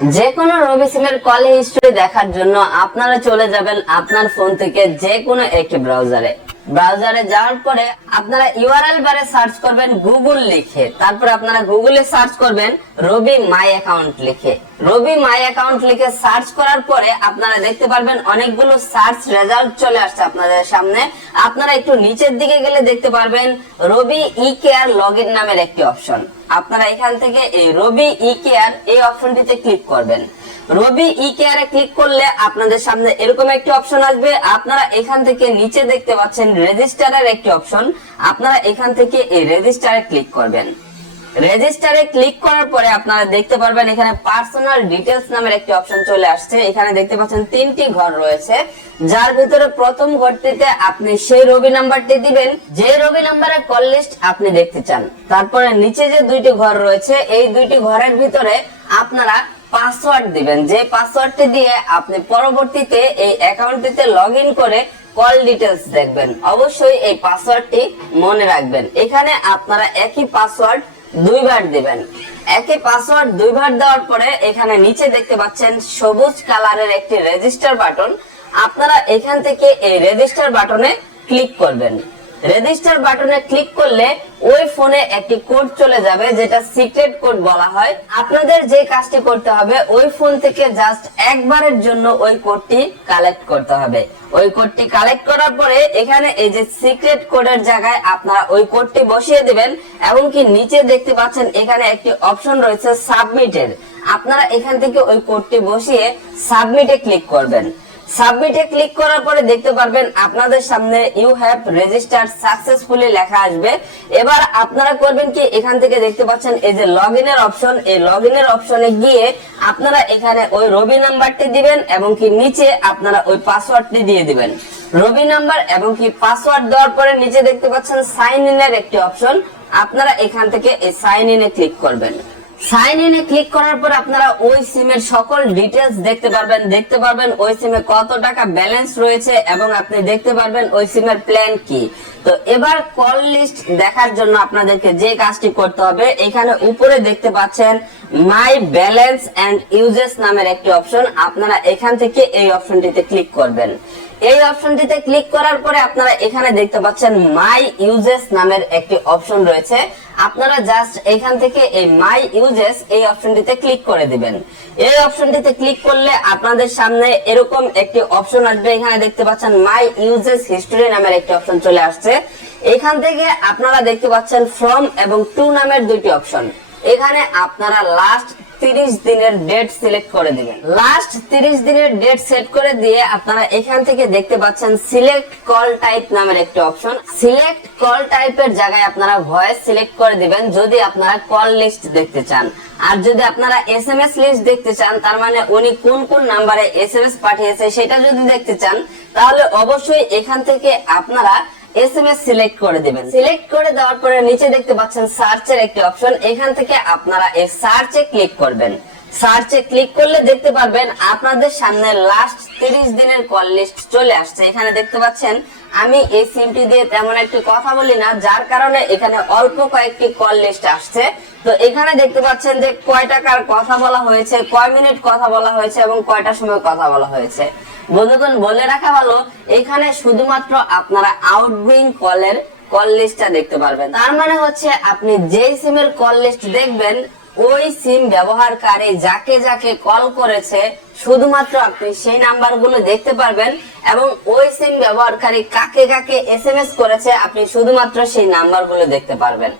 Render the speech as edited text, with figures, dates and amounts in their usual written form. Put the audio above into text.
যে কোনো রবি সিমের কল হিস্ট্রি দেখার জন্য আপনারা চলে যাবেন আপনার ফোন থেকে যে কোনো একটি ব্রাউজারে যাওয়ার পরে আপনারা ইউআরএল বারে সার্চ করবেন গুগল লিখে, তারপর আপনারা গুগলে সার্চ করবেন রবি মাই অ্যাকাউন্ট লিখে। রবি মাই অ্যাকাউন্ট লিখে সার্চ করার পরে আপনারা দেখতে পারবেন অনেকগুলো সার্চ রেজাল্ট চলে আসছে আপনাদের সামনে। আপনারা একটু নিচের দিকে গেলে দেখতে পারবেন রবি ই কেয়ার লগইন নামের একটি অপশন। আপনারা এখান থেকে এই রবি ই কেয়ার এই অপশনটিতে ক্লিক করবেন। রবি ই কেয়ারে ক্লিক করলে আপনাদের সামনে এরকম একটি অপশন আসবে। আপনারা এখান থেকে নিচে দেখতে পাচ্ছেন রেজিস্টারের একটি অপশন। আপনারা এখান থেকে এই রেজিস্টারে ক্লিক করবেন। রেজিস্টারে ক্লিক করার পরে আপনারা দেখতে পারবেন এখানে পার্সোনাল ডিটেইলস নামের একটি অপশন চলে আসছে। এখানে দেখতে পাচ্ছেন 3টি ঘর রয়েছে, যার ভিতরে প্রথম ঘরটিতে আপনি সেই রবি নাম্বারটি দিবেন যে রবি নাম্বারে কল লিস্ট আপনি দেখতে চান। তারপরে নিচে যে 2টি ঘর রয়েছে এই 2টি ঘরের ভিতরে আপনারা পাসওয়ার্ড দিবেন, যে পাসওয়ার্ডটি দিয়ে আপনি পরবর্তীতে এই অ্যাকাউন্টটিতে লগইন করে কল ডিটেইলস দেখবেন। অবশ্যই এই পাসওয়ার্ডটি মনে রাখবেন। এখানে আপনারা একই পাসওয়ার্ড 2 বার দিবেন। একই পাসওয়ার্ড 2 বার দেওয়ার পরে এখানে নিচে দেখতে পাচ্ছেন সবুজ কালারের একটি রেজিস্টার বাটন। আপনারা এখান থেকে এই রেজিস্টার বাটনে ক্লিক করবেন। রেজিস্টার বাটনে ক্লিক করলে ওই ফোনে একটি কোড চলে যাবে, যেটা সিক্রেট কোড বলা হয়। আপনাদের যে কাজটি করতে হবে ওই ফোন থেকে জাস্ট একবারের জন্য ওই কোডটি কালেক্ট করতে হবে। ওই কোডটি কালেক্ট করার পরে এখানে এই যে সিক্রেট কোডের জায়গায় আপনারা ওই কোডটি বসিয়ে দিবেন এবং কি নিচে দেখতে পাচ্ছেন এখানে একটি অপশন রয়েছে সাবমিটের। আপনারা এখান থেকে ওই কোডটি বসিয়ে সাবমিটে ক্লিক করবেন। সাবমিটে ক্লিক করার পরে দেখতে পারবেন আপনাদের সামনে ইউ হ্যাভ রেজিস্টার্ড সাকসেসফুলি লেখা আসবে। এবার আপনারা করবেন কি, এখান থেকে দেখতে পাচ্ছেন এই যে লগইনের অপশন, এই লগইনের অপশনে গিয়ে আপনারা এখানে ওই রবি নাম্বারটি দিবেন এবং কি নিচে আপনারা ওই পাসওয়ার্ডটি দিয়ে দিবেন। রবি নাম্বার এবং কি পাসওয়ার্ড দেওয়ার পরে নিচে দেখতে পাচ্ছেন সাইন ইনের একটি অপশন। আপনারা এখান থেকে এই সাইন ইনে ক্লিক করবেন। সাইন ইনে ক্লিক করার পর আপনারা ওই সিমের সকল ডিটেইলস দেখতে পারবেন ওই সিমে কত টাকা ব্যালেন্স রয়েছে এবং আপনি দেখতে পারবেন ওই সিমের প্ল্যান কি। তো এবার কল লিস্ট দেখার জন্য আপনাদেরকে যে কাজটি করতে হবে, এখানে উপরে দেখতে পাচ্ছেন মাই ব্যালেন্স এন্ড ইউজেস নামের একটি অপশন। আপনারা এখান থেকে এই অপশনটিতে ক্লিক করবেন। এই অপশনটিতে ক্লিক করার পরে আপনারা এখানে দেখতে পাচ্ছেন মাই ইউজেস নামের একটি অপশন রয়েছে। আপনারা জাস্ট এখান থেকে এই মাই ইউজেস এই অপশনটিতে ক্লিক করে দিবেন। এই অপশনটিতে ক্লিক করলে আপনাদের সামনে এরকম একটি অপশন আসবে। এখানে দেখতে পাচ্ছেন মাই ইউজেস হিস্টরি নামের একটি অপশন চলে আসছে। এখান থেকে আপনারা দেখতে পাচ্ছেন ফ্রম এবং টু নামের 2টি অপশন। এখানে আপনারা লাস্ট 30 দিনের ডেট সিলেক্ট করে দিবেন। লাস্ট 30 দিনের ডেট সেট করে দিয়ে আপনারা এখান থেকে দেখতে পাচ্ছেন সিলেক্ট কল টাইপ নামের একটি অপশন। সিলেক্ট কল টাইপের জায়গায় আপনারা ভয়েস সিলেক্ট করে দিবেন যদি আপনারা কল লিস্ট দেখতে চান। আর যদি আপনারা এসএমএস লিস্ট দেখতে চান, তার মানে উনি কোন কোন নাম্বারে এসএমএস পাঠিয়েছে সেটা যদি দেখতে চান, তাহলে অবশ্যই এখান থেকে আপনারা এসএমএস সিলেক্ট করে দিবেন। সিলেক্ট করে দেওয়ার পরে নিচে দেখতে পাচ্ছেন সার্চের একটি অপশন। এখান থেকে আপনারা এই সার্চে ক্লিক করবেন। সার্চে ক্লিক করলে দেখতে পারবেন আপনাদের সামনে লাস্ট 30 দিনের কল লিস্ট চলে আসছে। এখানে দেখতে পাচ্ছেন আমি এই সিমটি দিয়ে তেমন একটি কথা বলি না, যার কারণে এখানে অল্প কয়েকটি কল লিস্ট আসছে। তো এখানে দেখতে পাচ্ছেন যে কয় টাকার কথা বলা হয়েছে, কয় মিনিট কথা বলা হয়েছে এবং কয়টার সময় কথা বলা হয়েছে। বন্ধুগণ, বলে রাখা ভালো, এখানে শুধুমাত্র আপনারা আউটগোয়িং কলের কল লিস্টটা দেখতে পারবেন। তার মানে হচ্ছে আপনি যে সিমের কল লিস্ট দেখবেন ওই সিম ব্যবহারকারী যাকে যাকে কল করেছে শুধুমাত্র আপনি সেই নাম্বারগুলো দেখতে পারবেন এবং ওই সিম ব্যবহারকারী কাকে কাকে এসএমএস করেছে আপনি শুধুমাত্র সেই নাম্বারগুলো দেখতে পারবেন।